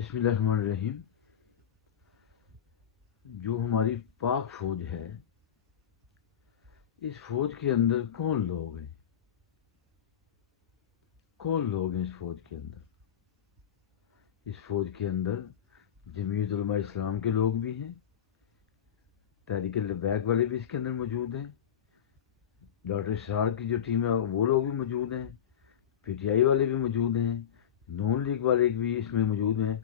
بسم اللہ الرحمن الرحیم۔ جو ہماری پاک فوج ہے، اس فوج کے اندر کون لوگ ہیں؟ کون لوگ ہیں اس فوج کے اندر؟ اس فوج کے اندر جمعیت علماء اسلام کے لوگ بھی ہیں، تحریک لبیک والے بھی اس کے اندر موجود ہیں، ڈاکٹر اسرار کی جو ٹیم ہے وہ لوگ بھی موجود ہیں، پی ٹی آئی والے بھی موجود ہیں، نون لیگ والے بھی اس میں موجود ہیں،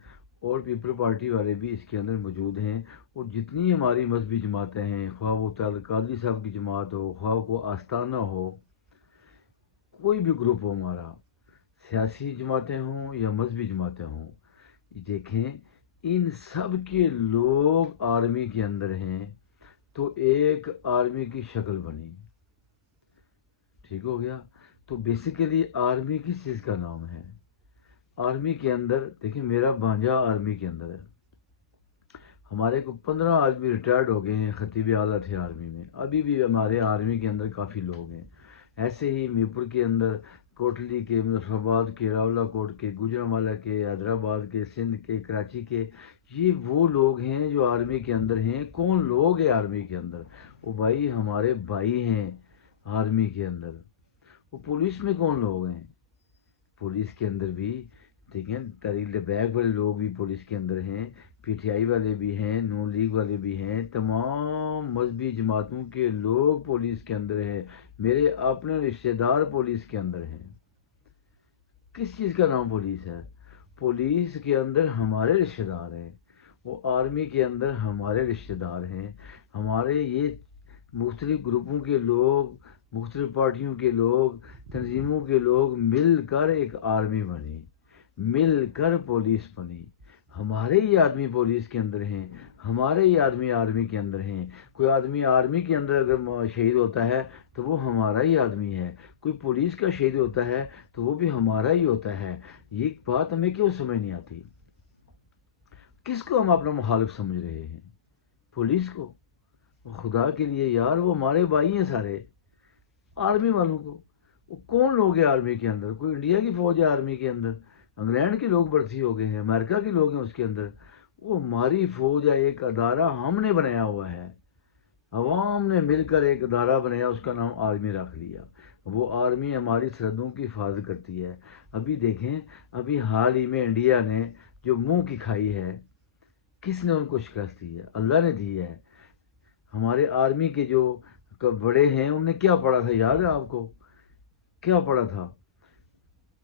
اور پیپل پارٹی والے بھی اس کے اندر موجود ہیں۔ اور جتنی ہماری مذہبی جماعتیں ہیں، خواہ وہ قادری صاحب کی جماعت ہو، خواہ وہ آستانہ ہو، کوئی بھی گروپ ہو ہمارا، سیاسی جماعتیں ہوں یا مذہبی جماعتیں ہوں، دیکھیں ان سب کے لوگ آرمی کے اندر ہیں، تو ایک آرمی کی شکل بنی۔ ٹھیک ہو گیا؟ تو بیسیکلی آرمی کس چیز کا نام ہے؟ آرمی کے اندر دیکھیں، میرا بھانجا آرمی کے اندر ہے، ہمارے کو 15 آدمی ریٹائرڈ ہو گئے ہیں، خطیب اعلیٰ تھے آرمی میں، ابھی بھی ہمارے آرمی کے اندر کافی لوگ ہیں۔ ایسے ہی میرپور کے اندر، کوٹلی کے، مظفر آباد کے، راولہ کوٹ کے، گوجرانوالہ کے، حیدرآباد کے، سندھ کے، کراچی کے، یہ وہ لوگ ہیں جو آرمی کے اندر ہیں۔ کون لوگ ہیں آرمی کے اندر؟ وہ بھائی ہمارے بھائی ہیں آرمی کے اندر۔ وہ پولیس میں کون لوگ ہیں؟ پولیس کے اندر بھی دیکھیں، تحریک لبیک والے لوگ بھی پولیس کے اندر ہیں، پی ٹی آئی والے بھی ہیں، نون لیگ والے بھی ہیں، تمام مذہبی جماعتوں کے لوگ پولیس کے اندر ہیں، میرے اپنے رشتہ دار پولیس کے اندر ہیں۔ کس چیز کا نام پولیس ہے؟ پولیس کے اندر ہمارے رشتہ دار ہیں، وہ آرمی کے اندر ہمارے رشتہ دار ہیں۔ ہمارے یہ مختلف گروپوں کے لوگ، مختلف پارٹیوں کے لوگ، تنظیموں کے لوگ مل کر ایک آرمی بنی، مل کر پولیس بنی۔ ہمارے ہی آدمی پولیس کے اندر ہیں، ہمارے ہی آدمی آرمی کے اندر ہیں۔ کوئی آدمی آرمی کے اندر اگر شہید ہوتا ہے تو وہ ہمارا ہی آدمی ہے، کوئی پولیس کا شہید ہوتا ہے تو وہ بھی ہمارا ہی ہوتا ہے۔ یہ بات ہمیں کیوں سمجھ نہیں آتی؟ کس کو ہم اپنا مخالف سمجھ رہے ہیں؟ پولیس کو؟ خدا کے لیے یار، وہ ہمارے بھائی ہیں سارے آرمی والوں کو۔ وہ کون لوگ ہیں آرمی کے اندر؟ کوئی انڈیا کی فوج ہے آرمی کے اندر، انگلینڈ کے لوگ بھرتی ہو گئے ہیں، امریکہ کے لوگ ہیں اس کے اندر۔ وہ ہماری فوج ہے، ایک ادارہ ہم نے بنایا ہوا ہے، عوام نے مل کر ایک ادارہ بنایا، اس کا نام آرمی رکھ لیا۔ وہ آرمی ہماری سرحدوں کی حفاظت کرتی ہے۔ ابھی دیکھیں، ابھی حال ہی میں انڈیا نے جو منہ کی کھائی ہے، کس نے ان کو شکست دی ہے؟ اللہ نے دی ہے۔ ہمارے آرمی کے جو بڑے ہیں، انہوں نے کیا پڑھا تھا یاد ہے آپ کو؟ کیا پڑھا تھا؟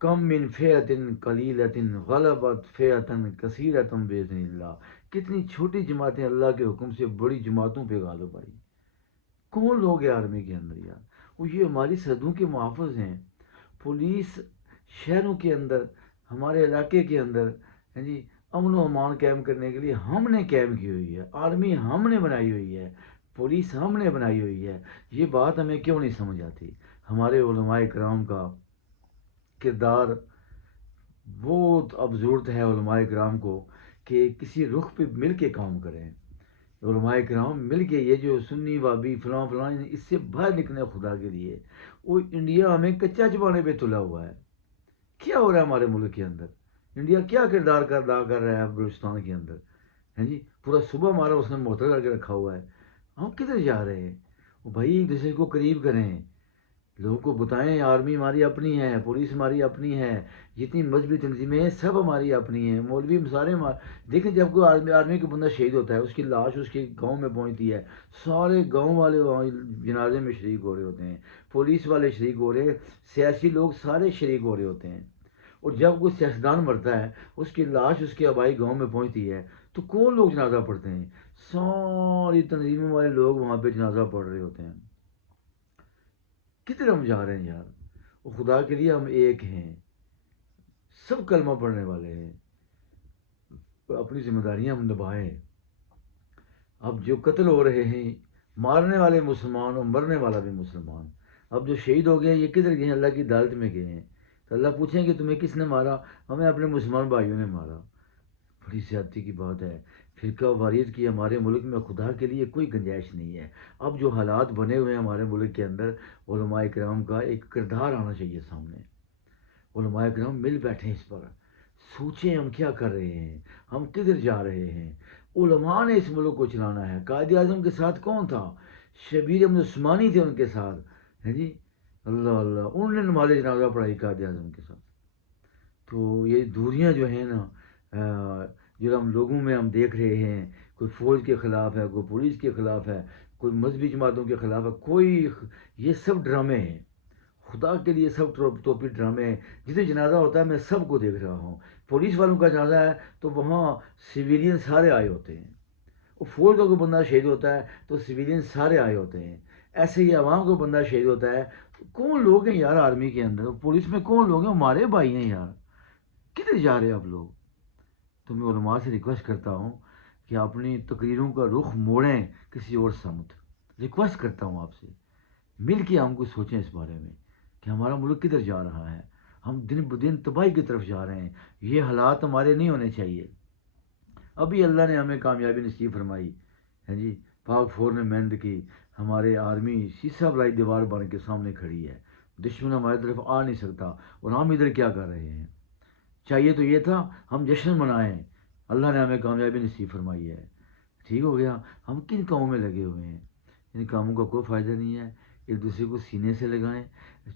کم من فئۃ قلیلۃ غلبت فئۃ کثیرۃ باذن اللہ۔ کتنی چھوٹی جماعتیں اللہ کے حکم سے بڑی جماعتوں پہ غالب آئی۔ کون لوگ ہیں آرمی کے اندر یار؟ وہ یہ ہماری سرحدوں کے محافظ ہیں۔ پولیس شہروں کے اندر، ہمارے علاقے کے اندر، ہاں جی، امن و امان قائم کرنے کے لیے ہم نے قائم کی ہوئی ہے، آرمی ہم نے بنائی ہوئی ہے، پولیس ہم نے بنائی ہوئی ہے۔ یہ بات ہمیں کیوں نہیں سمجھ آتی؟ ہمارے علماء کرام کا کردار بہت اب ضرورت ہے علماء کرام کو کہ کسی رخ پہ مل کے کام کریں۔ علماء کرام مل کے، یہ جو سنی وابی فلاں فلاں، اس سے باہر نکلنے خدا کے لیے۔ وہ انڈیا ہمیں کچا چبانے پہ تلا ہوا ہے۔ کیا ہو رہا ہے ہمارے ملک کے اندر؟ انڈیا کیا کردار ادا کر رہا ہے بلوچستان کے اندر؟ ہیں جی، پورا صبح ہمارا اس نے معطل کر کے رکھا ہوا ہے۔ ہم کدھر جا رہے ہیں؟ وہ بھائی ایک دوسرے کو قریب کریں، لوگوں کو بتائیں آرمی ہماری اپنی ہے، پولیس ہماری اپنی ہے، جتنی مذہبی تنظیمیں ہیں سب ہماری اپنی ہیں، مولوی سارے دیکھیں، جب کوئی آرمی کا بندہ شہید ہوتا ہے، اس کی لاش اس کے گاؤں میں پہنچتی ہے، سارے گاؤں والے وہاں جنازے میں شریک ہو رہے ہوتے ہیں، پولیس والے شریک ہو رہے ہیں، سیاسی لوگ سارے شریک ہو رہے ہوتے ہیں۔ اور جب کوئی سیاستدان مرتا ہے، اس کی لاش اس کے آبائی گاؤں میں پہنچتی ہے، تو کون لوگ جنازہ پڑھتے ہیں؟ ساری تنظیموں والے لوگ وہاں پہ جنازہ پڑھ رہے ہوتے ہیں۔ کدھر ہم جا رہے ہیں یار؟ وہ خدا کے لیے ہم ایک ہیں، سب کلمہ پڑھنے والے ہیں، اپنی ذمہ داریاں ہم نبھائیں۔ اب جو قتل ہو رہے ہیں، مارنے والے مسلمان اور مرنے والا بھی مسلمان، اب جو شہید ہو گئے ہیں، یہ کدھر گئے ہیں؟ اللہ کی عدالت میں گئے ہیں، تو اللہ پوچھیں کہ تمہیں کس نے مارا؟ ہمیں اپنے مسلمان بھائیوں نے مارا۔ بڑی زیادتی کی بات ہے۔ فرقہ واریت کی ہمارے ملک میں خدا کے لیے کوئی گنجائش نہیں ہے۔ اب جو حالات بنے ہوئے ہیں ہمارے ملک کے اندر، علماء کرام کا ایک کردار آنا چاہیے سامنے۔ علماء کرام مل بیٹھیں اس پر، سوچیں ہم کیا کر رہے ہیں، ہم کدھر جا رہے ہیں۔ علماء نے اس ملک کو چلانا ہے۔ قائد اعظم کے ساتھ کون تھا؟ شبیر احمد عثمانی تھے ان کے ساتھ، ہیں جی، اللہ اللہ، انہوں نے نماز جنازہ پڑھائی قائد اعظم کے ساتھ۔ تو یہ دوریاں جو ہیں نا، جو ہم لوگوں میں ہم دیکھ رہے ہیں، کوئی فوج کے خلاف ہے، کوئی پولیس کے خلاف ہے، کوئی مذہبی جماعتوں کے خلاف ہے، یہ سب ڈرامے ہیں، خدا کے لیے سب ٹوپی ڈرامے ہیں۔ جسے جنازہ ہوتا ہے میں سب کو دیکھ رہا ہوں، پولیس والوں کا جنازہ ہے تو وہاں سویلین سارے آئے ہوتے ہیں، وہ فوج کا کوئی بندہ شہید ہوتا ہے تو سویلین سارے آئے ہوتے ہیں، ایسے ہی عوام کو بندہ شہید ہوتا ہے۔ کون لوگ ہیں یار آرمی کے اندر، پولیس میں کون لوگ ہیں؟ ہمارے بھائی ہیں یار، کدھر جا رہے ہیں آپ لوگ؟ تو میں علماء سے ریکویسٹ کرتا ہوں کہ اپنی تقریروں کا رخ موڑیں کسی اور سمت، ریکویسٹ کرتا ہوں آپ سے، مل کے ہم کو سوچیں اس بارے میں کہ ہمارا ملک کدھر جا رہا ہے۔ ہم دن بدن تباہی کی طرف جا رہے ہیں، یہ حالات ہمارے نہیں ہونے چاہیے۔ ابھی اللہ نے ہمیں کامیابی نصیب فرمائی ہے جی، پاک فور نے محنت کی، ہمارے آرمی شیشہ بلائی دیوار بن کے سامنے کھڑی ہے، دشمن ہماری طرف آ نہیں سکتا، اور ہم ادھر کیا کر رہے ہیں؟ چاہیے تو یہ تھا ہم جشن منائیں، اللہ نے ہمیں کامیابی نصیب فرمائی ہے، ٹھیک ہو گیا۔ ہم کن کاموں میں لگے ہوئے ہیں؟ ان کاموں کا کوئی فائدہ نہیں ہے۔ ایک دوسرے کو سینے سے لگائیں۔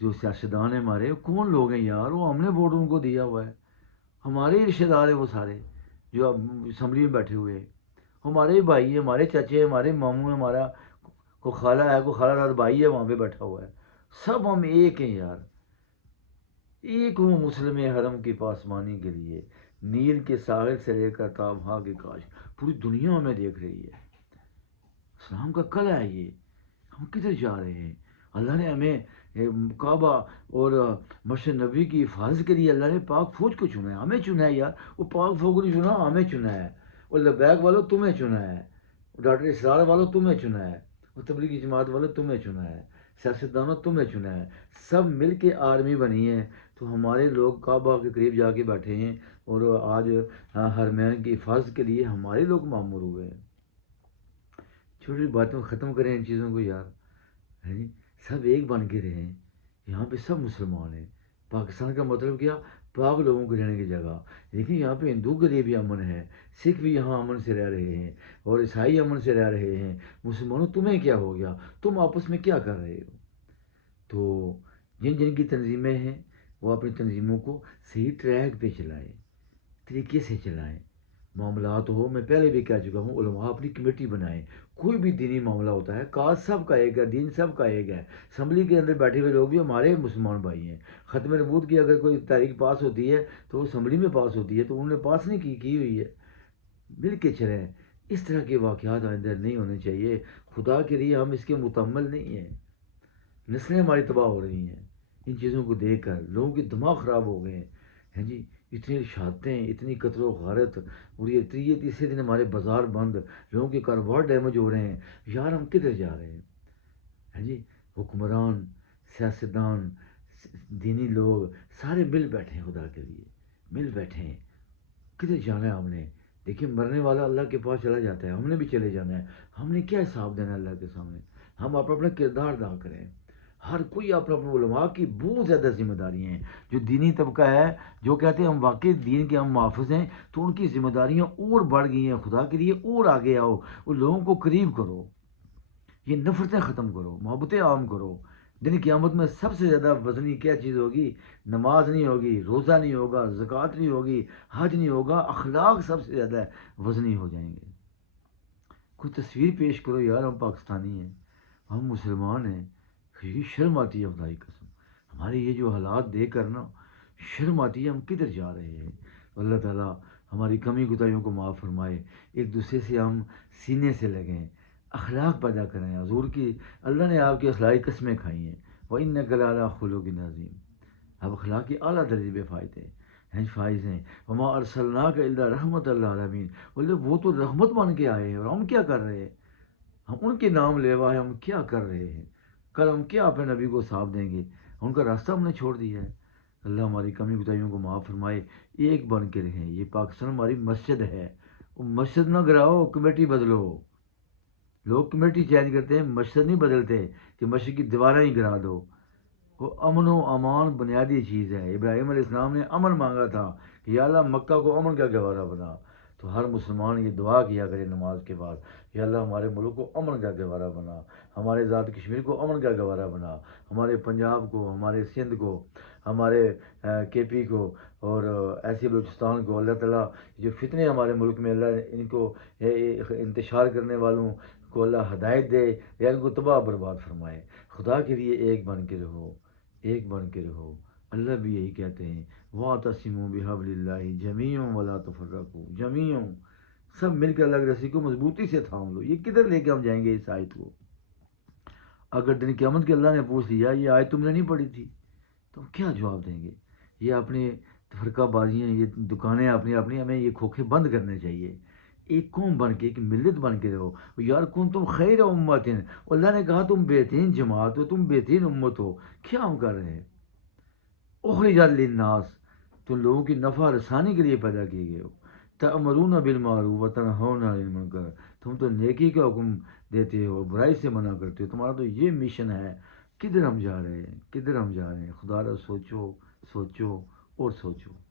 جو سیاستدان ہیں ہمارے، کون لوگ ہیں یار؟ وہ ہم نے ووٹ ان کو دیا ہوا ہے، ہمارے ہی رشتے دار ہیں وہ سارے جو اب اسمبلی میں بیٹھے ہوئے ہیں، ہمارے ہی بھائی ہیں، ہمارے چچے ہیں، ہمارے ماموں ہیں، ہمارا کوئی خالہ ہے، کوئی خالہ داد بھائی ہے وہاں پہ بیٹھا ہوا ہے، سب ہم ایک ہیں یار۔ ایک ہوں مسلم حرم کی پاسمانی کے لیے، نیل کے ساحل سے لے کر تا وہاں کے کاش، پوری دنیا ہمیں دیکھ رہی ہے۔ اسلام کا قلعہ ہے یہ، ہم کدھر جا رہے ہیں؟ اللہ نے ہمیں کعبہ اور مسجد نبی کی حفاظت کے لیے اللہ نے پاک فوج کو چنا ہے، ہمیں چنا ہے یار۔ وہ پاک فوج کو نہیں چنا، ہمیں چنا ہے۔ اور لبیک والوں تمہیں چنا ہے، ڈاکٹر اسرار والوں تمہیں چنا ہے، اور تبلیغی جماعت والوں تمہیں چنا ہے، سیاستدانوں تمہیں چنا ہے، سب مل کے آرمی بنی ہے۔ تو ہمارے لوگ کعبہ کے قریب جا کے بیٹھے ہیں، اور آج حرمین کی حفاظت کے لیے ہمارے لوگ مامور ہوئے ہیں۔ چھوٹی باتوں ختم کریں ان چیزوں کو یار، ہے جی، سب ایک بن کے رہیں۔ یہاں پہ سب مسلمان ہیں۔ پاکستان کا مطلب کیا؟ پاک لوگوں کے رہنے کی جگہ۔ دیکھیں یہاں پہ ہندو کے لیے بھی امن ہے، سکھ بھی یہاں امن سے رہ رہے ہیں، اور عیسائی امن سے رہ رہے ہیں۔ مسلمانوں تمہیں کیا ہو گیا؟ تم آپس میں کیا کر رہے ہو؟ تو جن جن کی تنظیمیں ہیں وہ اپنی تنظیموں کو صحیح ٹریک پہ چلائیں، طریقے سے چلائیں۔ معاملات ہو، میں پہلے بھی کہہ چکا ہوں، علماء اپنی کمیٹی بنائیں۔ کوئی بھی دینی معاملہ ہوتا ہے، کاج سب کا ایک ہے، دین سب کا ایک ہے۔ اسمبلی کے اندر بیٹھے ہوئے لوگ بھی ہمارے مسلمان بھائی ہیں۔ ختم نبوت کی اگر کوئی تاریخ پاس ہوتی ہے تو وہ اسمبلی میں پاس ہوتی ہے، تو انہوں نے پاس نہیں کی ہوئی ہے۔ مل کے چلیں، اس طرح کے واقعات آئندہ نہیں ہونے چاہیے۔ خدا کے لیے ہم اس کے متحمل نہیں ہیں۔ نسلیں ہماری تباہ ہو رہی ہیں ان چیزوں کو دیکھ کر، لوگوں کے دماغ خراب ہو گئے ہیں جی، اتنی شہادتیں، اتنی قتل و غارت، اور یہ تیسرے دن ہمارے بازار بند، لوگوں کے کاروبار ڈیمیج ہو رہے ہیں۔ یار ہم کدھر جا رہے ہیں؟ ہیں جی، حکمران، سیاستدان، دینی لوگ سارے مل بیٹھے ہیں، خدا کے لیے مل بیٹھے ہیں۔ کدھر جانا ہے ہم نے؟ دیکھیں مرنے والا اللہ کے پاس چلا جاتا ہے، ہم نے بھی چلے جانا ہے۔ ہم نے کیا حساب دینا ہے اللہ کے سامنے؟ ہم اپنا اپنا کردار ادا کریں۔ ہر کوئی اپنا اپنا، علماء کی بہت زیادہ ذمہ داریاں ہیں۔ جو دینی طبقہ ہے، جو کہتے ہیں ہم واقعی دین کے ہم محافظ ہیں، تو ان کی ذمہ داریاں اور بڑھ گئی ہیں۔ خدا کے لیے اور آگے آؤ، اور لوگوں کو قریب کرو، یہ نفرتیں ختم کرو، محبتیں عام کرو۔ دن قیامت میں سب سے زیادہ وزنی کیا چیز ہوگی؟ نماز نہیں ہوگی، روزہ نہیں ہوگا، زکوٰۃ نہیں ہوگی، حج نہیں ہوگا، اخلاق سب سے زیادہ وزنی ہو جائیں گے۔ کوئی تصویر پیش کرو یار، ہم پاکستانی ہیں، ہم مسلمان ہیں۔ یہ شرم آتی ہے خدا کی قسم، ہمارے یہ جو حالات دیکھ کر نا شرم آتی ہے، ہم کدھر جا رہے ہیں؟ اللہ تعالیٰ ہماری کمی کوتاہیوں کو معاف فرمائے۔ ایک دوسرے سے ہم سینے سے لگیں، اخلاق پیدا کریں۔ حضور کی، اللہ نے آپ کی اخلاقی قسمیں کھائی ہیں، وَإِنَّكَ لَعَلَىٰ خُلُقٍ عَظِيمٍ، اب اخلاقی اعلیٰ درجے پہ فائز ہیں۔ وَمَا أَرْسَلْنَاكَ إِلَّا رَحْمَةً لِّلْعَالَمِينَ، بولے وہ تو رحمت بن کے آئے ہیں، اور ہم کیا کر رہے ہیں؟ ہم ان کے نام لیوا ہے، ہم کیا کر رہے ہیں؟ کل ہم کیا اپنے نبی کو صاف دیں گے؟ ان کا راستہ ہم نے چھوڑ دیا ہے۔ اللہ ہماری کمی کوتاہیوں کو معاف فرمائے، ایک بن کے رہیں۔ یہ پاکستان ہماری مسجد ہے، وہ مسجد نہ گراؤ، کمیٹی بدلو۔ لوگ کمیٹی چینج کرتے ہیں، مسجد نہیں بدلتے کہ مسجد کی دیواریں ہی گرا دو۔ وہ امن و امان بنیادی چیز ہے۔ ابراہیم علیہ السلام نے امن مانگا تھا کہ یا اللہ مکہ کو امن کا گہوارہ بنا، تو ہر مسلمان یہ دعا کیا کرے نماز کے بعد، یا اللہ ہمارے ملک کو امن کا گہوارہ بنا، ہمارے ذات کشمیر کو امن کا گہوارہ بنا، ہمارے پنجاب کو، ہمارے سندھ کو، ہمارے کے پی کو، اور ایسے بلوچستان کو، اللہ تعالیٰ جو فتنے ہمارے ملک میں، اللہ ان کو انتشار کرنے والوں کو اللہ ہدایت دے یا ان کو تباہ برباد فرمائے۔ خدا کے لیے ایک بن کے رہو، ایک بن کے رہو۔ اللہ بھی یہی کہتے ہیں وَاعْتَصِمُوا بِحَبْلِ اللَّهِ جَمِيعًا وَلَا تَفَرَّقُوا، جَمِيعًا، سب مل کر الگ رسی کو مضبوطی سے تھام لو۔ یہ کدھر لے کے ہم جائیں گے اس آیت کو؟ اگر دن قیامت کے اللہ نے پوچھ لیا یہ آیت تم نے نہیں پڑھی تھی تو ہم کیا جواب دیں گے؟ یہ اپنی فرقہ بازیاں، یہ دکانیں اپنی اپنی، ہمیں یہ کھوکھے بند کرنے چاہیے۔ ایک قوم بن کے، ایک ملت بن کے رہو۔ یار کن تم خیر امت، اللہ نے کہا تم بہترین جماعت ہو، تم بہترین امت ہو، کیا ہم کر رہے ہیں؟ اخرجت للناس، تم لوگوں کی نفع رسانی کے لیے پیدا کیے گئے ہو۔ تأمرون بالمعروف وتنہون عن المنکر، تم تو نیکی کا حکم دیتے ہو، برائی سے منع کرتے ہو، تمہارا تو یہ مشن ہے۔ کدھر ہم جا رہے ہیں؟ کدھر ہم جا رہے ہیں؟ خدا را سوچو، سوچو اور سوچو۔